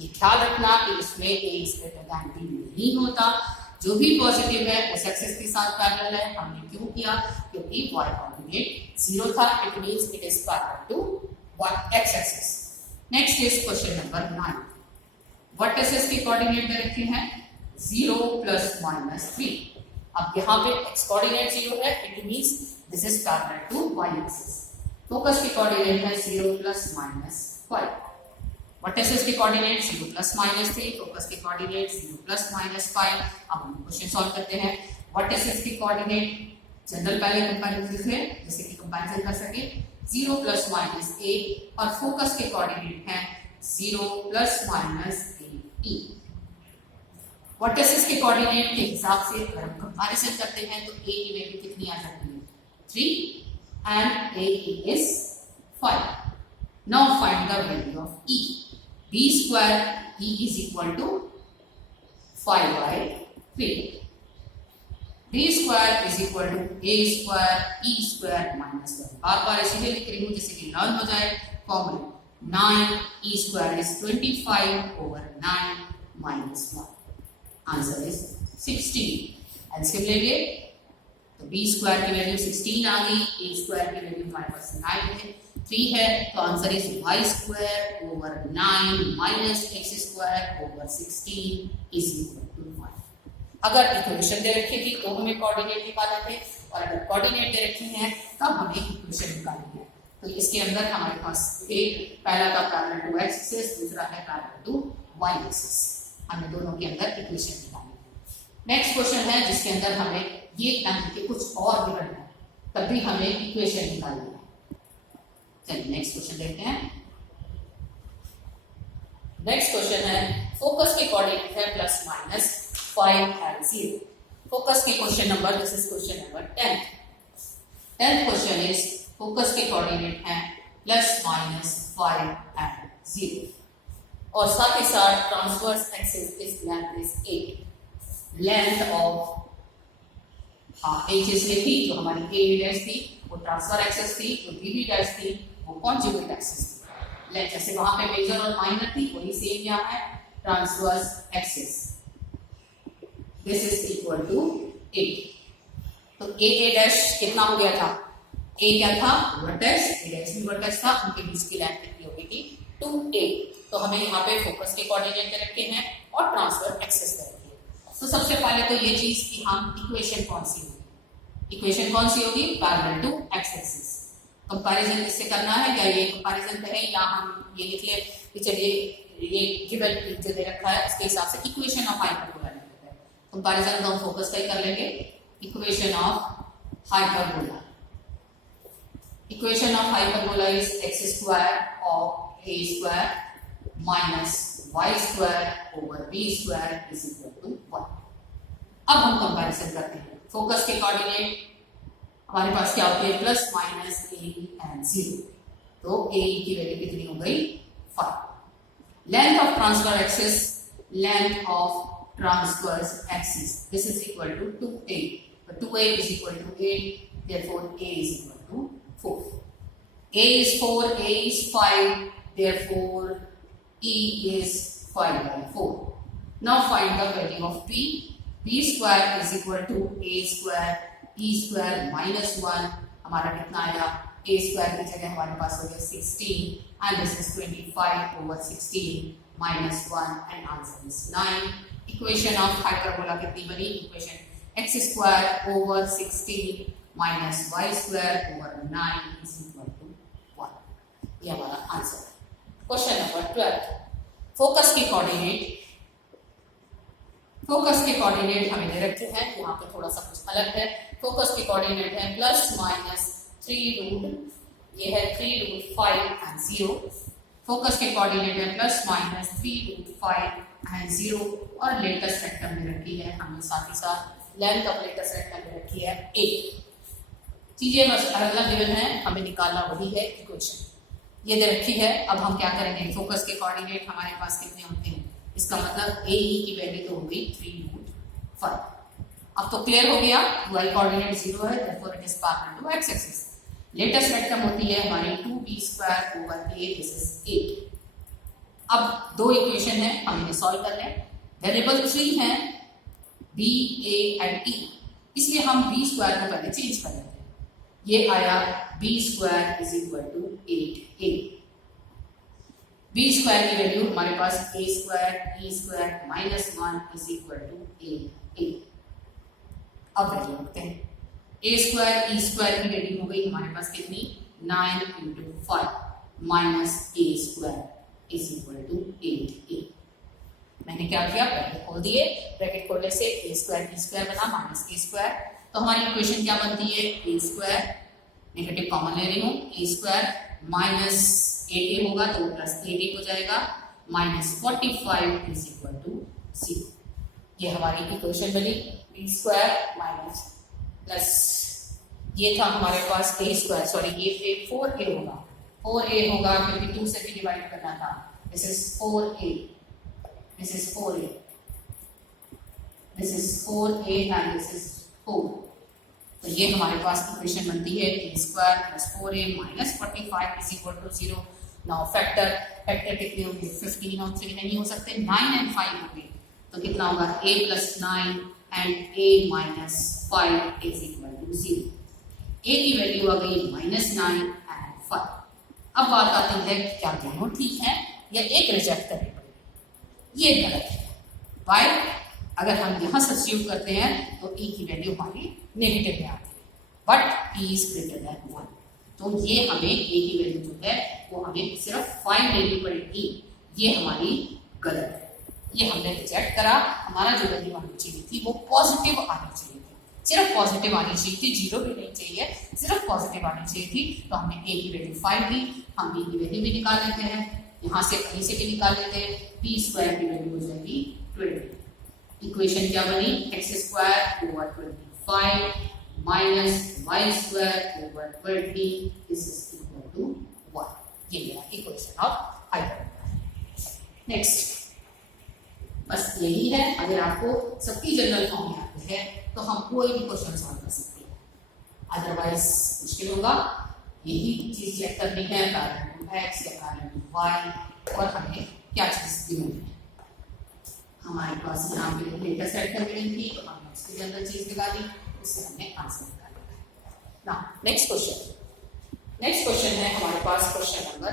ये ख्याल रखना कि इसमें a is greater than b नहीं होता, जो भी पॉजिटिव है उस एक्सिस के साथ पैरेलल है। हमने क्यों किया? क्योंकि y कोऑर्डिनेट 0 था, it means it is parallel to x axis. Next is question number 9। Vertices के कोऑर्डिनेट दे रखे हैं 0 प्लस माइनस 3। अब यहाँ पे x कोऑर्डिनेट 0 है, it means this is parallel to y axis. Focus के कोऑर्डिनेट है 0 प्लस माइनस 5। वर्टिसेस के कोऑर्डिनेट 0 प्लस माइनस 3, फोकस के कोऑर्डिनेट 0 प्लस माइनस 5। अब हम क्वेश्चन सॉल्व करते हैं। वर्टिसेस के कोऑर्डिनेट जनरल पहले कंपैरिजन है, जैसे कि कंपैरिजन कर सके 0 प्लस माइनस 8 और फोकस के कोऑर्डिनेट है 0 प्लस माइनस 8e। वर्टिसेस के कोऑर्डिनेट के हिसाब से अगर हम कंपैरिजन करते हैं तो a की वैल्यू कितनी आ जाती है? 3 and a is 5. Now find the value of e. b square e is equal to 5 by 3. b square is equal to a square e square minus 1. बार बार इसीलिए लिख रही हूँ जैसे कि लर्न हो जाए formula. 9 e square is 25 over 9 minus 1. Answer is 16। LCM लेंगे तो b स्क्वायर की वैल्यू 16 आ गई, a स्क्वायर की वैल्यू हमारे पास 9 है, 3 है, तो answer is y square over 9 minus x square over 16 is equal to 1। अगर इक्वेशन दे रखी थी तो हमें कोऑर्डिनेट निकालने थे, और अगर कोऑर्डिनेट दे रखी है तब हमें इक्वेशन निकालनी है। तो इसके अंदर हमारे पास एक पहला था पैरेलल टू x एक्सिस, दूसरा है पैरेलल टू y एक्सिस। हमें दोनों के अंदर इक्वेशन निकालनी है। नेक्स्ट क्वेश्चन है जिसके अंदर हमें ये यानी कि कुछ और गिवन है, तब भी हमें इक्वेशन निकालनी है। चलिए नेक्स्ट क्वेश्चन देखते हैं। नेक्स्ट क्वेश्चन है फोकस के कोऑर्डिनेट है प्लस माइनस 5 and 0। फोकस के question number, this is question number 10। 10th question is focus के कोऑर्डिनेट है प्लस माइनस 5 and 0 और साथ ही साथ transverse axis is length is 8। Length of एक चीज थी जो हमारी ए डैश थी वो ट्रांसफर एक्सिस थी, जो बी बी डैश थी वो कॉन्जुगेट एक्सिस थी। लेंथ जैसे वहां पे मेजर और माइनर थी वही सेम यहाँ है, transverse axis this is equal to 8। तो ए डैश कितना हो गया था? ए क्या था? वर्टेक्स, ए डैश भी वर्टेक्स था, उनके बीच की लेंथ कितनी हो गई थी? 2a। तो हमें यहाँ पे फोकस के कोऑर्डिनेट दे रखे हैं और ट्रांसफर एक्सिस दे रखी है। तो सबसे पहले तो ये चीज कि हम इक्वेशन कौन सी होगी? इक्वेशन कौन सी होगी? Parallel to x axis. Comparison किससे करना है? क्या ये कंपैरिजन करें या हम ये लिख ले कि चलिए ये गिवन जो दे रखा है उसके हिसाब से इक्वेशन ऑफ हाइपरबोला लिख लेते हैं। कंपैरिजन तो हम फोकस का ही कर लेंगे। Equation of hyperbola, equation of hyperbola is x square of a square minus y square over b square is equal to 1। अब हम कंपैरिजन करते हैं। फोकस के कोऑर्डिनेट हमारे पास क्या होते हैं? Plus minus a and 0। तो ए की वैल्यू कितनी हो गई? 5। Length of transfer axis, length of transverse axis this is equal to 2a। तो 2a is equal to 8, therefore a is equal to 4। a is 4, a is 5, therefore e is 5 by 4। Now find the value of p। b square is equal to a square e square minus 1। हमारा कितना आया? a square की जगह हमारे पास हो गया 16 and this is 25 over 16 minus 1 and answer is 9। Equation of hyperbola कितनी बनी? Equation x square over 16 minus y square over 9 is equal to 1। ये हमारा आंसर है। Question number 12। फोकस के कोऑर्डिनेट, फोकस के कोऑर्डिनेट हमें दे रखे हैं, यहाँ पे थोड़ा सा कुछ अलग है। फोकस के कोऑर्डिनेट है प्लस माइनस 3 रूट, ये है 3 रूट 5 and 0। फोकस के कोऑर्डिनेट है प्लस माइनस 3 रूट 5 and 0 और लेटेस्ट रेक्टम में रखी है हमने, साथ ही साथ लेंथ ऑफ लेटेस्ट रेक्टम में रखी है 8। चीजें बस अलग अलग गिवन है, हमें निकालना वही है इक्वेशन। ये दे रखी है। अब हम क्या करेंगे? फोकस के कोऑर्डिनेट हमारे पास कितने होते हैं? इसका मतलब ए ई की वैल्यू तो हो गई 3 रूट 5। अब तो क्लियर हो गया, y कोऑर्डिनेट 0 है, therefore it is parallel to x axis. Latus rectum होती है हमारी 2b square over a, this is 8। अब दो इक्वेशन है, हम इन्हें सॉल्व कर लें। वेरिएबल 3 है b, a एंड e, इसलिए हम b स्क्वायर को पहले चेंज कर लेते हैं। ये आया b square is equal to 8a। b square की वैल्यू हमारे पास a square e square minus 1 is equal to a। अब वैल्यू रखते हैं। a स्क्वायर e स्क्वायर की वैल्यू हो गई हमारे पास कितनी, 9 into 5 minus a square is equal to 8a। मैंने क्या किया, ब्रैकेट खोल दिए, ब्रैकेट खोलने से a स्क्वायर e स्क्वायर बना माइनस a स्क्वायर। तो हमारी इक्वेशन क्या बनती है, a स्क्वायर, नेगेटिव कॉमन ले रही हूँ, a स्क्वायर माइनस 8a होगा तो प्लस 8a हो जाएगा, माइनस 45 इज इक्वल टू 0। ये हमारी इक्वेशन बनी, b स्क्वायर माइनस प्लस ये था हमारे पास a स्क्वायर, सॉरी ये 4a होगा, 4a होगा क्योंकि 2 से भी डिवाइड करना था। This is 4a, this is 4a, this is 4a and this is 4। तो ये हमारे पास इक्वेशन बनती है a square plus 4a minus 45 is equal to 0। Now factor कितने होंगे, 15 और 3 नहीं हो सकते, 9 एंड 5 होंगे, तो कितना होगा a plus 9 and a minus 5 is equal to 0। a की वैल्यू आ गई माइनस 9 एंड 5। अब बात आती है क्या दोनों ठीक है या एक रिजेक्ट करें, ये गलत है। वाई, अगर हम यहाँ सब्स्टिट्यूट करते हैं तो e की वैल्यू हमारी नेगेटिव में आती है, but e is greater than 1, तो ये हमें a की वैल्यू जो है वो हमें सिर्फ 5 लेनी पड़ेगी, ये हमारी गलत है, ये हमने रिजेक्ट करा। हमारा जो वैल्यू आनी चाहिए थी वो पॉजिटिव आनी चाहिए थी, सिर्फ पॉजिटिव आनी चाहिए थी, 0 भी नहीं चाहिए, सिर्फ पॉजिटिव आनी चाहिए थी। तो हमने a की वैल्यू 5 दी, हम b की वैल्यू भी निकाल लेते हैं, यहाँ से कहीं से भी निकाल लेते हैं, p स्क्वायर की वैल्यू हो जाएगी 20। इक्वेशन क्या बनी, x square over 25 minus y square over 20 is equal to 1। ये मेरा इक्वेशन ऑफ हाइपरबोला। नेक्स्ट, बस यही है। अगर आपको सबकी जनरल फॉर्म में आती है तो हम कोई भी क्वेश्चन सॉल्व कर सकते हैं, अदरवाइज मुश्किल होगा। यही चीज चेक करनी है, पैरेलल x या पैरेलल y, और हमें क्या चीज गिवन है। हमारे पास यहाँ पे डेटा सेट कर गिवन थी तो हमने उसके अंदर चीज निकाली, उससे हमने आंसर निकाला। नाउ नेक्स्ट क्वेश्चन है हमारे पास क्वेश्चन नंबर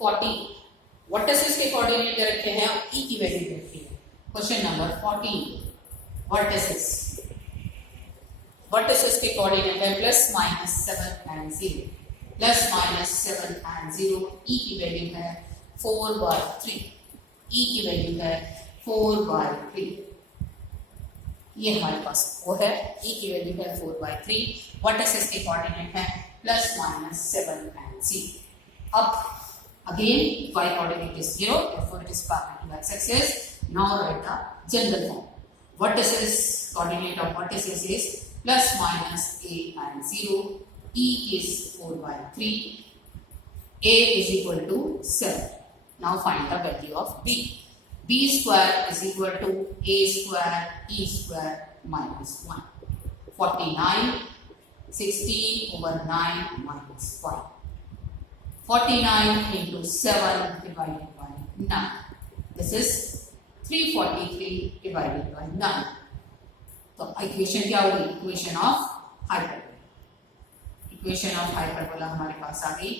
40। वर्टिसेस के कोऑर्डिनेट दे रखे हैं और e की वैल्यू दे रखी है। क्वेश्चन नंबर 40, वर्टिसेस के कोऑर्डिनेट है plus minus 7 and 0, plus minus 7 and 0, e की वैल्यू है 4/3, e की वैल्यू है 4/3। ये हमारे पास वो है, e की वैल्यू है 4/3, वर्टिसेस के कोऑर्डिनेट है प्लस माइनस 7 एंड 0। अब again y coordinate is 0, therefore it is parallel to x-axis. Now write the general form. Vertices, coordinate of vertices is plus minus a and 0. E is 4/3. A is equal to 7. Now find the value of b. B square is equal to a square e square minus 1. 49, 16 over 9 minus 5. 49 into 7 divided by 9. This is 343 divided by 9. तो equation क्या होगी, equation of hyperbola. Equation of hyperbola हमारे पास आ गई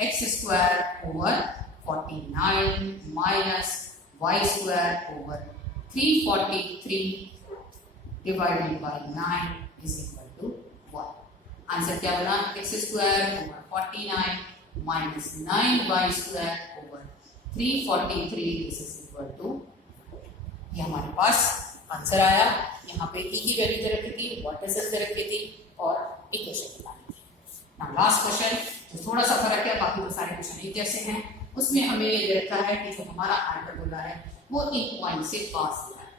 x square over 49 minus y square over 343 divided by 9 is equal to 1। Answer क्या बना, x square over 49 minus 9y square over 343 is equal to, ये हमारे पास आंसर आया। यहाँ पे e की वैल्यू दे रखी थी, वर्टिसेस दे रखी थी और इक्वेशन निकाली थी। नाउ लास्ट क्वेश्चन, तो थोड़ा सा फर्क है, बाकी तो सारे क्वेश्चन एक जैसे हैं। उसमें हमें ये दे रखा है कि जो हमारा हाइपरबोला है वो एक पॉइंट से पास हो रहा है।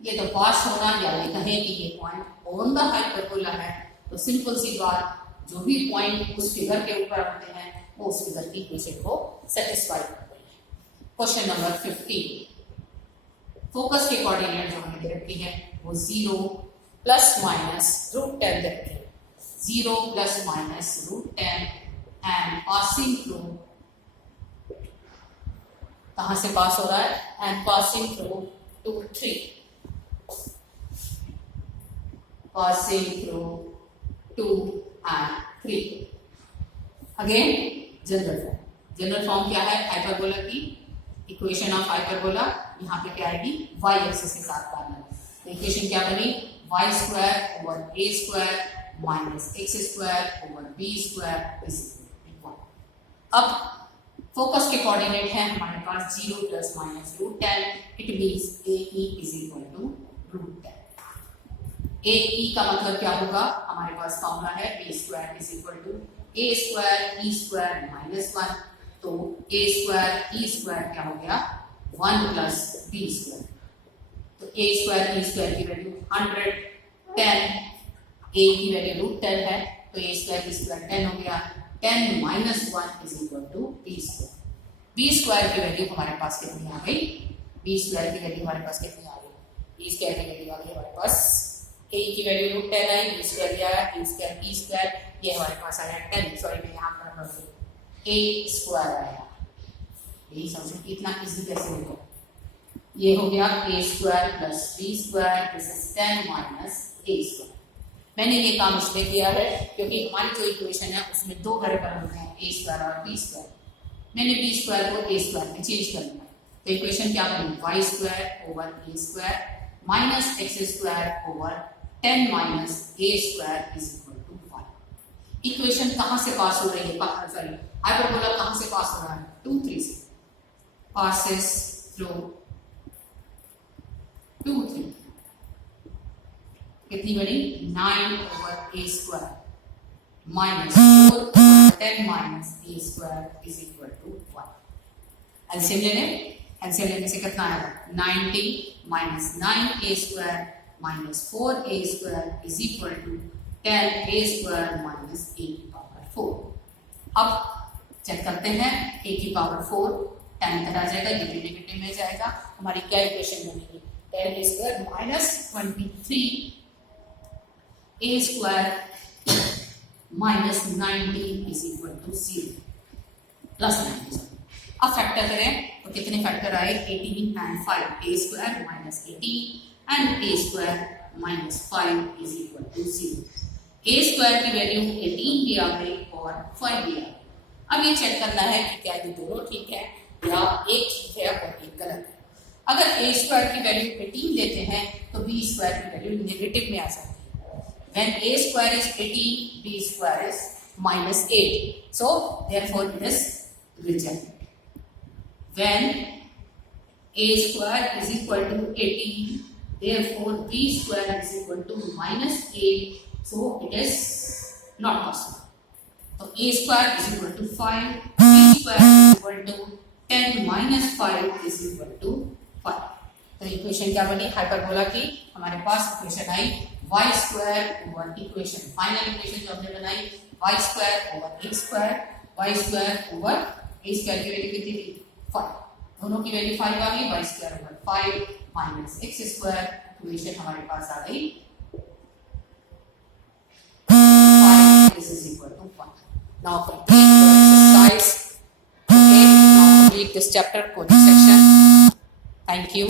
ये तो पास होना, या ये कहें कि ये पॉइंट ऑन द हाइपरबोला है, तो सिंपल सी बात, जो भी पॉइंट उस फिगर के ऊपर आते हैं वो उस फिगर की इक्वेशन को सेटिस्फाई करते हैं। क्वेश्चन नंबर 15, फोकस के कोऑर्डिनेट जो हमें दे रखी है वो 0 प्लस माइनस √10 दे रखी है, 0 plus minus √10 and passing through कहाँ से पास हो रहा है, and passing through 2 3, passing through 2 and 3. Again, general form. General form क्या है हाइपरबोला की? इक्वेशन ऑफ हाइपरबोला यहाँ पे क्या आएगी, y एक्सिस के साथ पैरेलल. तो इक्वेशन क्या बनी, y square over a square minus x square over b square is equal 1. अब फोकस के कोऑर्डिनेट है हमारे पास 0 plus minus root 10. It means AE is equal to root 10. AE का मतलब क्या होगा, हमारे पास फॉर्मूला है b square is equal to a square e square minus 1. तो a स्क्वायर e स्क्वायर क्या हो गया, 1 प्लस b स्क्वायर. तो a स्क्वायर e स्क्वायर की वैल्यू 110, a की वैल्यू रूट 10 है, तो a स्क्वायर e स्क्वायर 10 हो गया. 10 minus 1 is equal to b square. b square की वैल्यू हमारे पास कितनी आ गई, b स्क्वायर की वैल्यू हमारे पास कितनी आ गई, e स्क्वायर की वैल्यू आ गई हमारे पास, a की वैल्यू रूट 10 आई, b स्क्वायर आया, e स्क्वायर ये हमारे पास आया 10. सॉरी मैं यहाँ पर भर दूँ, a स्क्वायर आया. यही समझो इतना इजी कैसे होगा. ये हो गया a square plus b square, this is 10 minus a square. मैंने ये काम इसलिए किया है क्योंकि हमारी जो इक्वेशन है उसमें दो वेरिएबल हैं, a स्क्वायर और b स्क्वायर. मैंने b स्क्वायर को a स्क्वायर में चेंज कर दिया. तो इक्वेशन क्या बनी, y square over a square minus x square over 10 minus a square is equal to 5. Equation कहाँ से पास हो रही है, सॉरी हाइपरबोला कहाँ से पास हो रहा है, 2 3 से passes through 2 3. कितनी बनी, 9 over a square minus 4 over 10 minus a square is equal to 1. LCM लेने से कितना आएगा, 90 minus 9a square minus 4a square is equal to 10a square minus a की पावर 4. अब चेक करते हैं, a की पावर 4 10 तरह आ जाएगा, ये भी नेगेटिव में जाएगा. हमारी क्या इक्वेशन बनेगी, 10a square minus 23a square minus 90 is equal to 0 plus 90. अब फैक्टर करें तो कितने फैक्टर आए, 18 and 5, a square minus 18 and a square minus 5 is equal to 0. a square की वैल्यू 18 भी आ गई और 5 भी आ गई. अब ये चेक करना है कि क्या ये दोनों ठीक है या एक ठीक है और एक गलत है. अगर a square की वैल्यू 18 लेते हैं तो b square की वैल्यू नेगेटिव में आ सकती है. When a square is 18, b square is minus 8. So therefore it is rejected. When a square is equal to 18, therefore b square is equal to minus 8, so it is not possible. So a square is equal to 5, b square is equal to 10 minus 5 is equal to 5. तो equation क्या बनी hyperbola की, हमारे पास equation आई y square over equation, final equation जो हमने बनाई y square over x square, y square over a square की value कितनी थी 5, दोनों की वैल्यू 5 आ गई, y square over 5 minus x square. Equation हमारे पास आ गई 5 is equal to 1. Now complete the exercise. Okay, now complete this chapter coding section. Thank you.